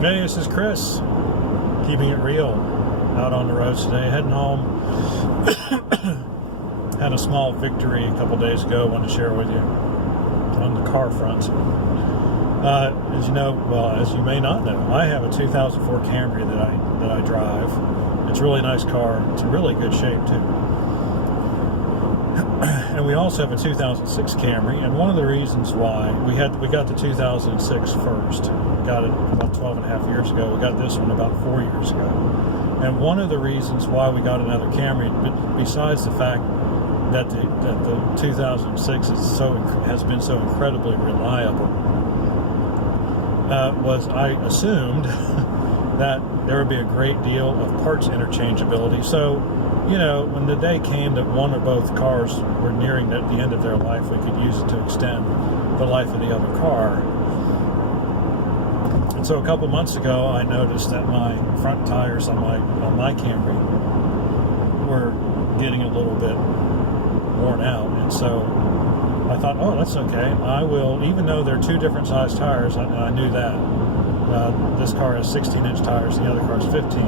Hey, this is Chris, keeping it real, out on the roads today, heading home. Had a small victory a couple days ago, I wanted to share with you on the car front. As you know, well, as you may not know, I have a 2004 Camry that I drive. It's a really nice car. It's in really good shape too. And we also have a 2006 Camry, and one of the reasons why we got the 2006 first. We got it about 12 and a half years ago. We got this one about 4 years ago. And one of the reasons why we got another Camry, besides the fact that the 2006 has been so incredibly reliable, was I assumed that there would be a great deal of parts interchangeability. So, you know, when the day came that one or both cars were nearing the end of their life, we could use it to extend the life of the other car. And so a couple months ago, I noticed that my front tires on my Camry were getting a little bit worn out. And so I thought, oh, that's okay. I will, even though they're two different size tires, I knew that. This car has 16-inch tires, the other car has 15.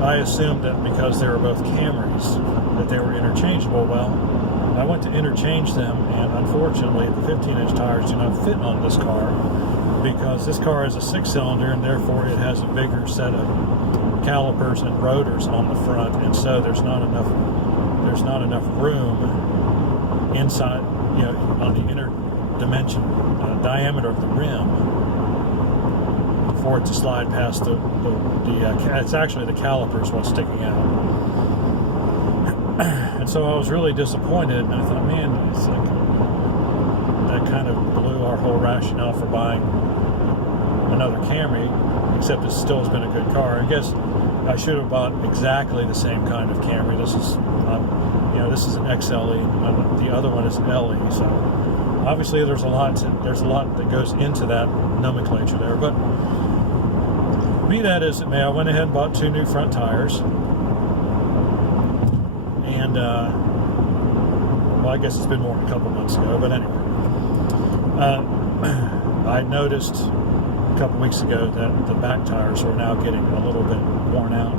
I assumed that because they were both Camrys that they were interchangeable. Well, I went to interchange them, and unfortunately the 15-inch tires do not fit on this car because this car is a 6-cylinder, and therefore it has a bigger set of calipers and rotors on the front, and so there's not enough room inside, you know, on the inner dimension diameter of the rim for it to slide past it's actually the calipers what's sticking out. And so I was really disappointed, and I thought, man, it's like that kind of blew our whole rationale for buying another Camry, except it still has been a good car. I guess I should have bought exactly the same kind of Camry. This is an XLE, the other one is an LE, so obviously there's a lot that goes into that nomenclature there, but be that as it may, I went ahead and bought 2 new front tires. And, well, I guess it's been more than a couple months ago, but anyway. I noticed a couple weeks ago that the back tires were now getting a little bit worn out.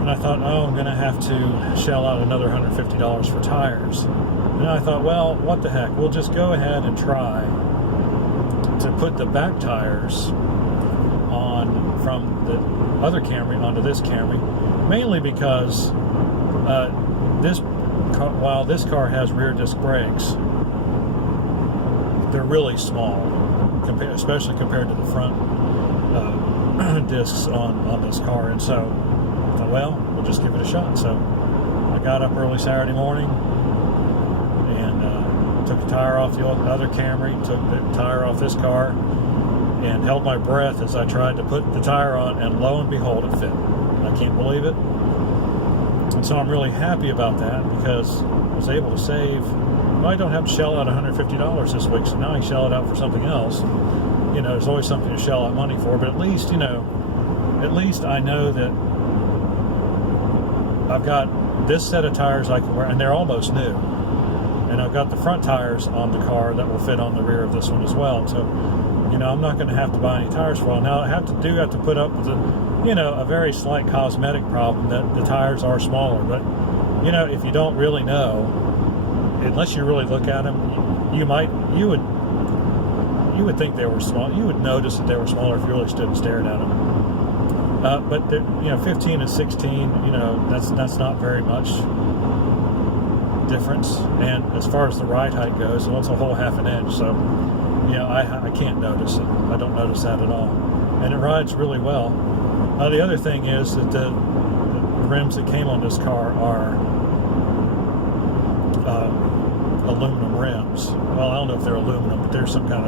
And I thought, oh, I'm going to have to shell out another $150 for tires. And I thought, well, what the heck, we'll just go ahead and try to put the back tires from the other Camry onto this Camry, mainly because while this car has rear disc brakes, they're really small, especially compared to the front discs on this car. And so I thought, well, we'll just give it a shot. So I got up early Saturday morning and took the tire off the other Camry, took the tire off this car, and held my breath as I tried to put the tire on, and lo and behold, it fit. I can't believe it. And so I'm really happy about that because I was able to save. Well, I don't have to shell out $150 this week, so now I shell it out for something else. You know, there's always something to shell out money for, but at least, at least I know that I've got this set of tires I can wear, and they're almost new. And I've got the front tires on the car that will fit on the rear of this one as well. So, I'm not going to have to buy any tires for a while. Now, I have to put up with a very slight cosmetic problem that the tires are smaller. But, if you don't really know, unless you really look at them, you would think they were small. You would notice that they were smaller if you really stood and stared at them. But 15 and 16, that's not very much difference. And as far as the ride height goes, well, it's a whole half an inch. So, I can't notice it. I don't notice that at all. And it rides really well. The other thing is that the rims that came on this car are aluminum rims. Well, I don't know if they're aluminum, but they're some kind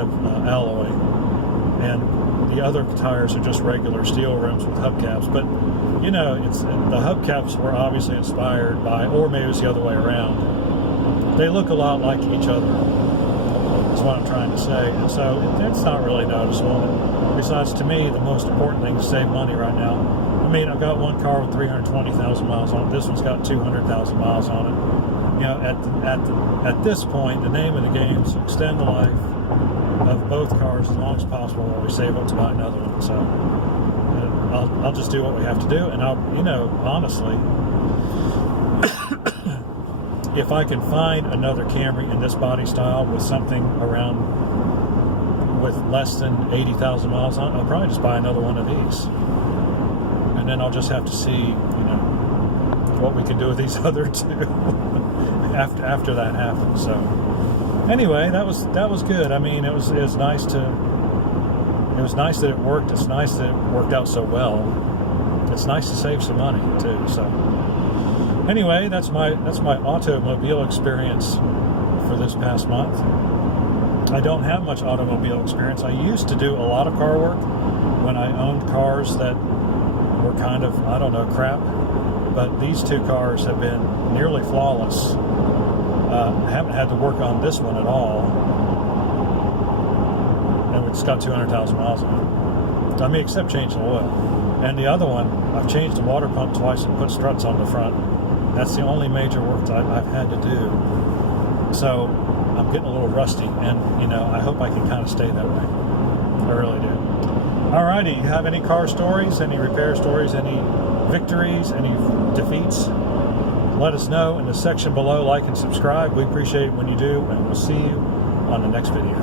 of alloy. And the other tires are just regular steel rims with hubcaps. But, the hubcaps were obviously inspired by, or maybe it's the other way around. They look a lot like each other. That's what I'm trying to say. And so it's not really noticeable. And besides, to me, the most important thing is to save money right now. I mean, I've got one car with 320,000 miles on it. This one's got 200,000 miles on it. At this point, the name of the game is to extend the life of both cars as long as possible while we save up to buy another one. So I'll just do what we have to do, and honestly, if I can find another Camry in this body style with something around with less than 80,000 miles on it, I'll probably just buy another one of these, and then I'll just have to see, what we can do with these other two after that happens. So anyway, that was good. I mean, it was nice that it worked. It's nice that it worked out so well. It's nice to save some money too. So anyway, that's my automobile experience for this past month. I don't have much automobile experience. I used to do a lot of car work when I owned cars that were kind of, crap. But these two cars have been nearly flawless. I haven't had to work on this one at all. And it's got 200,000 miles on it. I mean, except changing the oil. And the other one, I've changed the water pump twice and put struts on the front. That's the only major work that I've had to do. So I'm getting a little rusty, and I hope I can kind of stay that way. I really do. Alrighty, you have any car stories, any repair stories, any victories, any defeats? Let us know in the section below. Like and subscribe. We appreciate it when you do, and we'll see you on the next video.